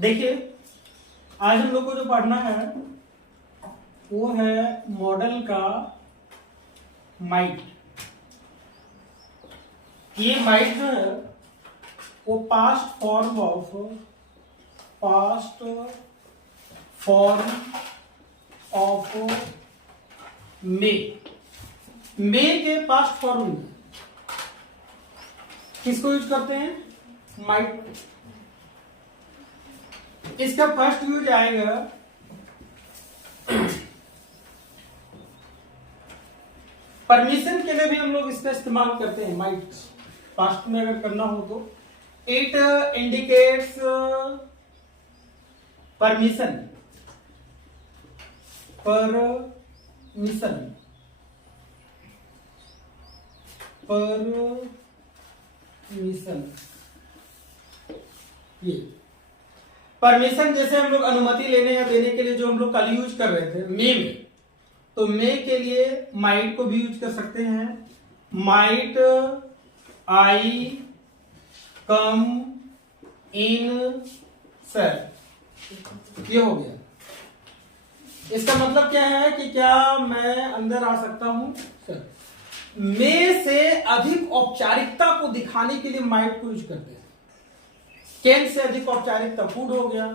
देखिए, आज हम लोग को जो पढ़ना है वो है मॉडल का माइट। ये माइट जो है वो पास्ट फॉर्म ऑफ मे के पास्ट फॉर्म में किसको यूज करते हैं? माइट। इसका फर्स्ट यूज आएगा परमिशन के लिए भी हम लोग इसका इस्तेमाल करते हैं। माइट पास्ट में अगर करना हो तो इट इंडिकेट्स परमिशन ये परमिशन जैसे हम लोग अनुमति लेने या देने के लिए जो हम लोग कल यूज कर रहे थे मे में, तो मे के लिए माइट को भी यूज कर सकते हैं। Might I come in sir, ये हो गया। इसका मतलब क्या है कि क्या मैं अंदर आ सकता हूं सर। मे से अधिक औपचारिकता को दिखाने के लिए माइट को यूज करते हैं। कैन से अधिक औपचारिकता फूड हो गया।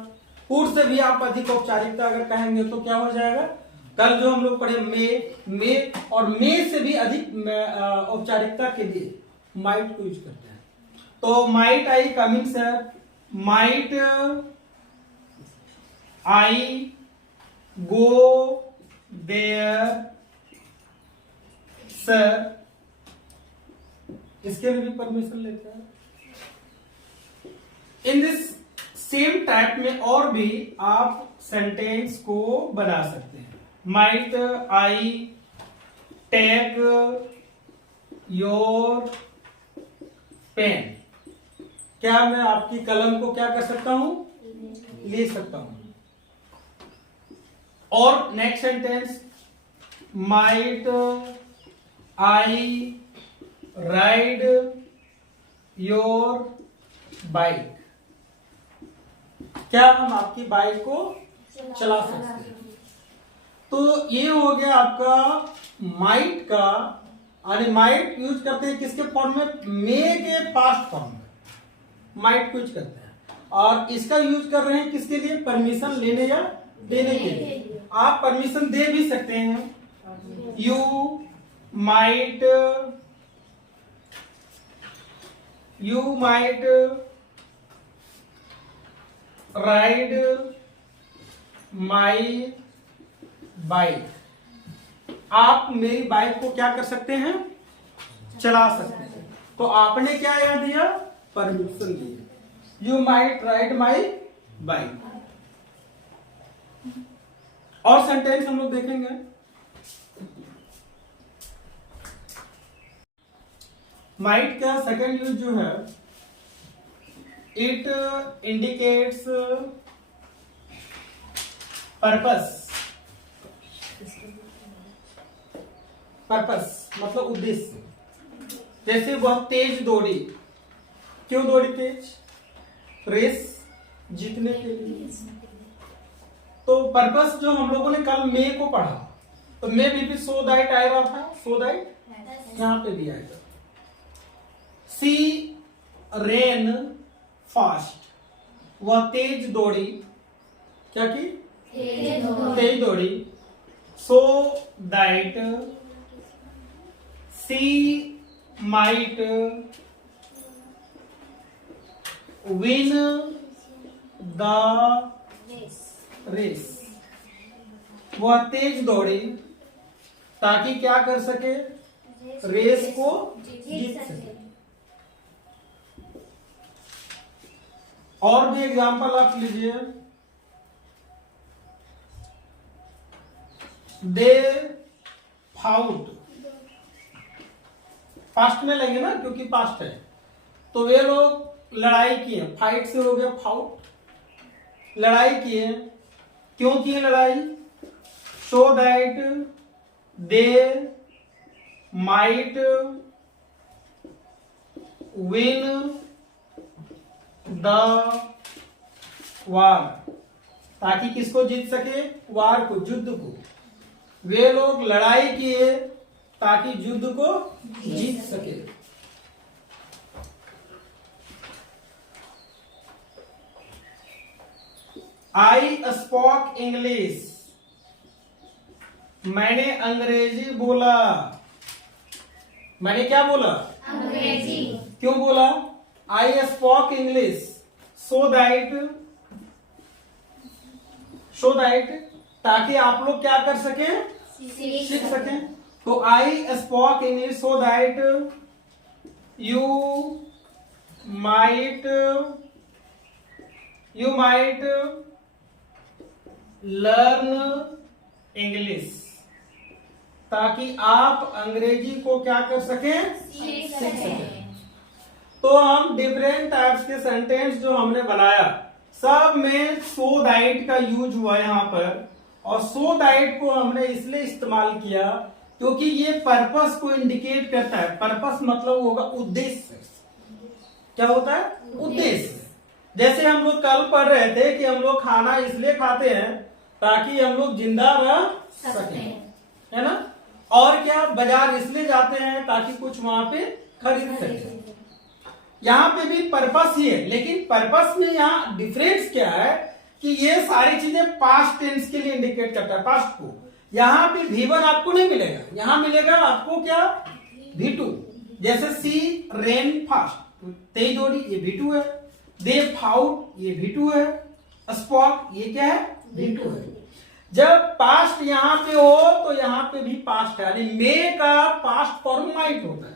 फूड से भी आप अधिक औपचारिकता अगर कहेंगे तो क्या हो जाएगा? कल जो हम लोग पढ़े मे और मे से भी अधिक औपचारिकता के लिए माइट को यूज करते हैं। तो might I come in sir, might I go there sir, इसके लिए भी परमिशन लेते हैं। इन दिस सेम टाइप में और भी आप सेंटेंस को बना सकते हैं। Might I take your pen, क्या मैं आपकी कलम को क्या कर सकता हूं? ले सकता हूं। और next sentence, might I ride your bike, क्या हम आपकी बाइक को चला सकते हैं? तो ये हो गया आपका माइट का। अरे माइट यूज करते हैं किसके फॉर्म में? मे के पास्ट फॉर्म में माइट को यूज करते हैं। और इसका यूज कर रहे हैं किसके लिए? परमिशन लेने या देने के लिए। आप परमिशन दे भी सकते हैं। You might ride my bike, आप मेरी बाइक को क्या कर सकते हैं? चला सकते हैं। तो आपने क्या याद दिया? परमिशन दिया। You might ride my bike. और सेंटेंस हम लोग देखेंगे। माइट का सेकेंड यूज जो है, इट इंडिकेट्स पर्पस मतलब उद्देश्य। जैसे वह तेज दौड़ी, क्यों दौड़ी तेज? रेस जीतने के लिए। तो पर्पस जो हम लोगों ने कल मे को पढ़ा, तो मे भी सो दैट आया रहा था। सो दैट यहां पे भी आएगा। सी रेन फास्ट, वह तेज दौड़ी, क्या की? तेज दौड़ी। So that she might win the race, वह तेज दौड़ी ताकि क्या कर सके? रेस को जीत सके। और भी एग्जांपल आप लीजिए। दे फाउट, पास्ट में लेंगे ना क्योंकि पास्ट है। तो वे लोग लड़ाई किए, फाइट से हो गया फाउट। लड़ाई किए, क्यों किए लड़ाई? So that they might win the war, ताकि किसको जीत सके? वार को, युद्ध को। वे लोग लड़ाई किए ताकि युद्ध को जीत सके। आई स्पोक इंग्लिश, मैंने अंग्रेजी बोला। मैंने क्या बोला? अंग्रेजी। क्यों बोला? I spoke English so that ताकि आप लोग क्या कर सके? सीख सकें। तो I spoke English so that you might learn English, ताकि आप अंग्रेजी को क्या कर सकें? सीख सकें। तो हम डिफरेंट टाइप्स के सेंटेंस जो हमने बनाया सब में सो दैट का यूज हुआ यहाँ पर। और सो दैट को हमने इसलिए इस्तेमाल किया क्योंकि ये पर्पस को इंडिकेट करता है। पर्पस मतलब होगा उद्देश्य। क्या होता है? उद्देश्य। जैसे हम लोग कल पढ़ रहे थे कि हम लोग खाना इसलिए खाते हैं ताकि हम लोग जिंदा रह सकें, है ना? और क्या, बाजार इसलिए जाते हैं ताकि कुछ वहां पे खरीद सकें। यहाँ पे भी पर्पस ही है, लेकिन पर्पस में यहाँ डिफरेंस क्या है कि ये सारी चीजें पास्ट टेंस के लिए इंडिकेट करता है, पास्ट को। यहाँ पे V1 आपको नहीं मिलेगा, यहाँ मिलेगा आपको क्या? V2। जैसे सी रेन फास्ट, तेज दौड़ी, ये V2 है। दे फाउट, ये V2 है। स्पॉक, ये क्या है? V2 है। जब पास्ट यहाँ पे हो तो यहाँ पे भी पास्ट है, यानी मे का पास्ट फॉर्म माइट होता है।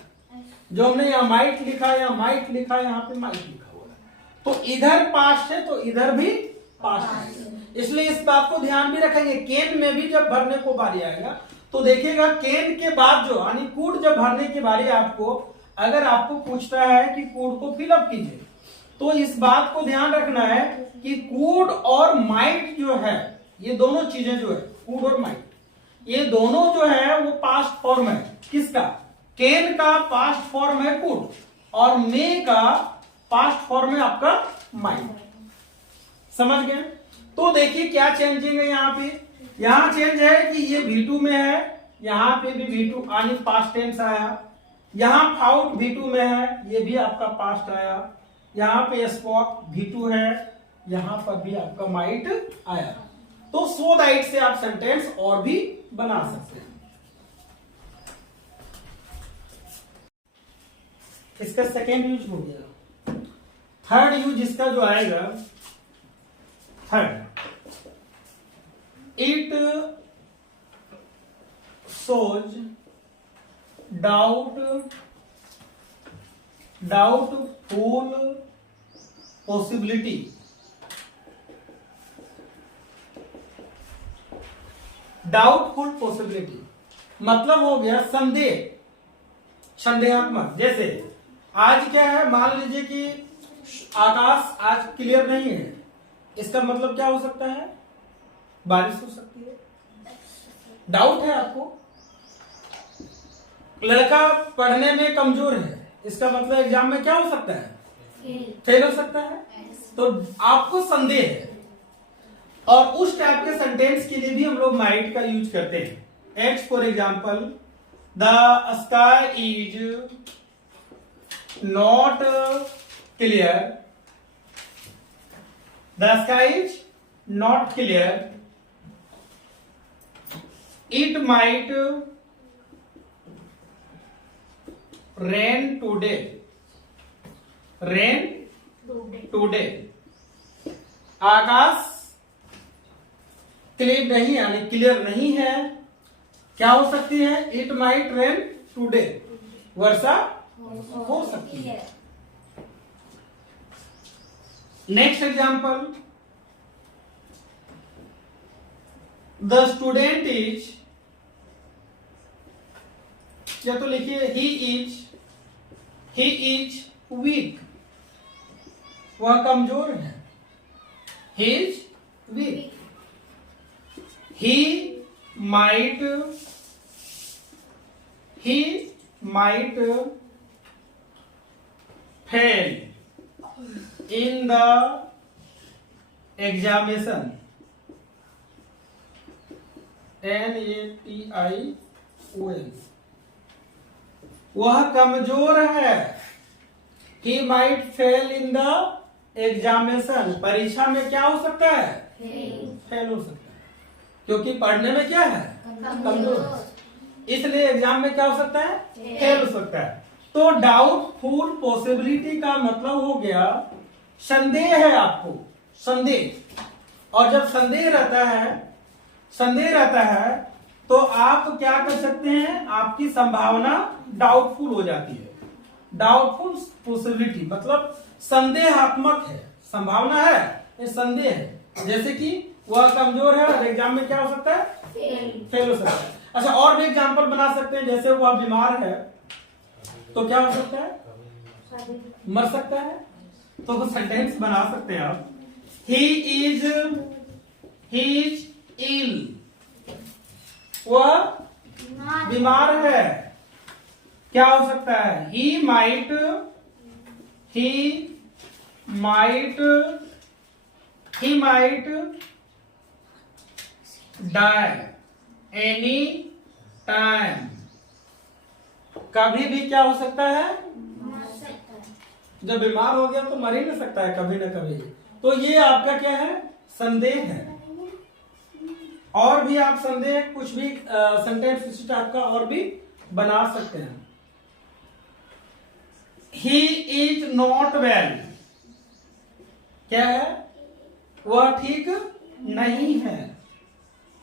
जो हमने यहाँ माइट लिखा, यहाँ माइट लिखा, यहाँ पे माइट लिखा हुआ है, तो इधर पास्ट है तो इधर भी पास्ट है। इसलिए इस बात को ध्यान भी रखेंगे। केन में भी जब भरने को बारी आएगा तो देखिएगा केन के बाद जो यानी कूड जब भरने की बारी आपको, अगर आपको पूछता है कि कूड को फिलअप कीजिए, तो इस बात को ध्यान रखना है कि कूड और माइट जो है, ये दोनों चीजें जो है, कूड और माइट, ये दोनों जो है वो पास्ट फॉर्म है। किसका? केन का पास्ट फॉर्म है कूड और मे का पास्ट फॉर्म है आपका माइट। समझ गए? तो देखिए क्या चेंजिंग है यहाँ पे। यहाँ चेंज है कि ये V2 में है, यहाँ पे भी V2 यानी पास्ट टेंस आया। यहाँ फाउट V2 में है, ये भी आपका पास्ट आया। यहाँ पे स्पॉक V2 है, यहाँ पर भी आपका माइट आया। तो सो दैट से आप सेंटेंस और भी बना सकते हैं। इसका सेकेंड यूज हो गया। थर्ड यूज इसका जो आएगा, third, it shows doubtful possibility. Doubtful possibility मतलब हो गया संदेह, संदेहात्मक। जैसे आज क्या है, मान लीजिए कि आकाश आज क्लियर नहीं है, इसका मतलब क्या हो सकता है? बारिश हो सकती है। डाउट है आपको। लड़का पढ़ने में कमजोर है, इसका मतलब एग्जाम में क्या हो सकता है? फेल हो सकता है। तो आपको संदेह है। और उस टाइप के सेंटेंस के लिए भी हम लोग माइट का यूज करते हैं। X for example, the sky is not clear, the sky is not clear, it might rain today, rain today. Akash clear नहीं यानी क्लियर नहीं है, क्या हो सकती है? इट माइट रेन टूडे, वर्षा हो सकती है। Next example, the student is, या तो लिखिए ही इज वीक, वह कमजोर है। He is weak. He might fail in the examination, NATION, वह कमजोर है। He might fail in the examination, परीक्षा में क्या हो सकता है? फेल हो सकता है, क्योंकि पढ़ने में क्या है? कमजोर है। इसलिए एग्जाम में क्या हो सकता है? फेल हो सकता है। तो डाउटफुल पॉसिबिलिटी का मतलब हो गया संदेह है आपको, संदेह। और जब संदेह रहता है तो आप क्या कर सकते हैं? आपकी संभावना डाउटफुल हो जाती है। डाउटफुल पॉसिबिलिटी मतलब संदेहात्मक है, संभावना है, ये संदेह है। जैसे कि वह कमजोर है और एग्जाम में क्या हो सकता है? फेल हो सकता है। अच्छा, और भी एग्जाम्पल बना सकते हैं, जैसे वह बीमार है तो क्या हो सकता है? मर सकता है। तो सेंटेंस बना सकते हैं आप, ही इज इल, वह बीमार है। क्या हो सकता है? He might die any time, कभी भी क्या हो सकता है? जब बीमार हो गया तो मर ही नहीं सकता है कभी ना कभी। तो ये आपका क्या है? संदेह है। और भी आप संदेह कुछ भी सेंटेंस इसी टाइप का और भी बना सकते हैं। ही इज नॉट वेल, क्या है? वह ठीक नहीं है,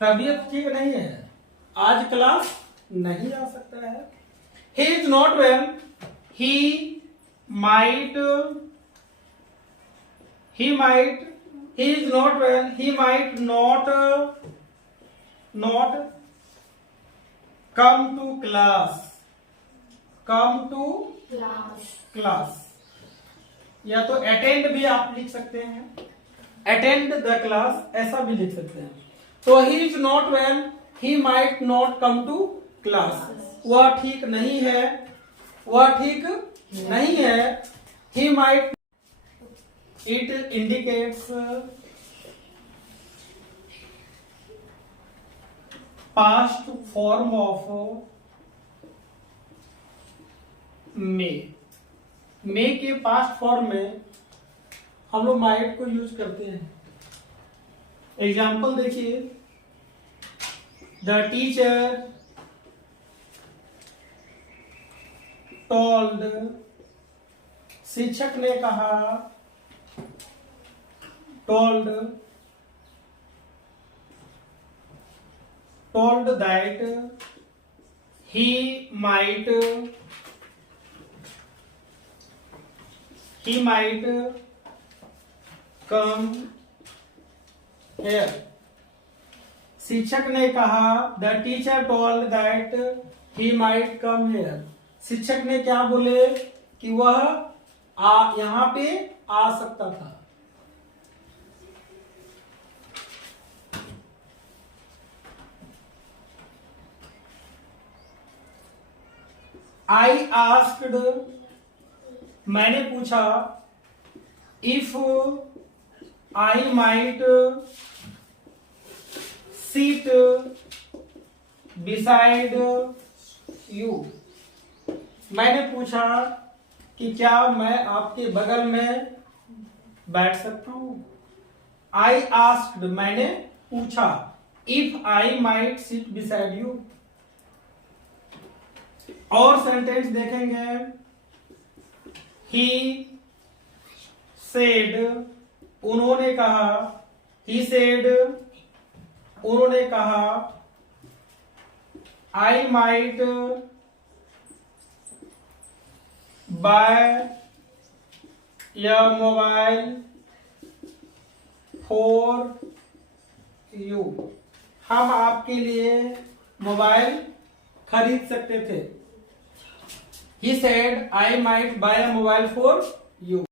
तबीयत ठीक नहीं है, आज क्लास नहीं आ सकता है। ही is not well, he might not come to class, या तो अटेंड भी आप लिख सकते हैं, अटेंड द क्लास ऐसा भी लिख सकते हैं। तो he is not well, he might not come to class, वह ठीक नहीं है, he might, it indicates past form of may के पास्ट फॉर्म में हम लोग माइट को यूज करते हैं। एग्जाम्पल देखिए, द टीचर टोल्ड, शिक्षक ने कहा, told that he might come here, शिक्षक ने कहा, the teacher told that he might come here, शिक्षक ने क्या बोले? कि वह यहां पे आ सकता था। I asked, मैंने पूछा, if I might sit beside you, मैंने पूछा कि क्या मैं आपके बगल में बैठ सकता हूं। I asked, मैंने पूछा, if I might sit beside you। और सेंटेंस देखेंगे, he said, उन्होंने कहा, he said, उन्होंने कहा, I might buy a mobile for you, हम आपके लिए मोबाइल खरीद सकते थे। He said, I might buy a mobile for you।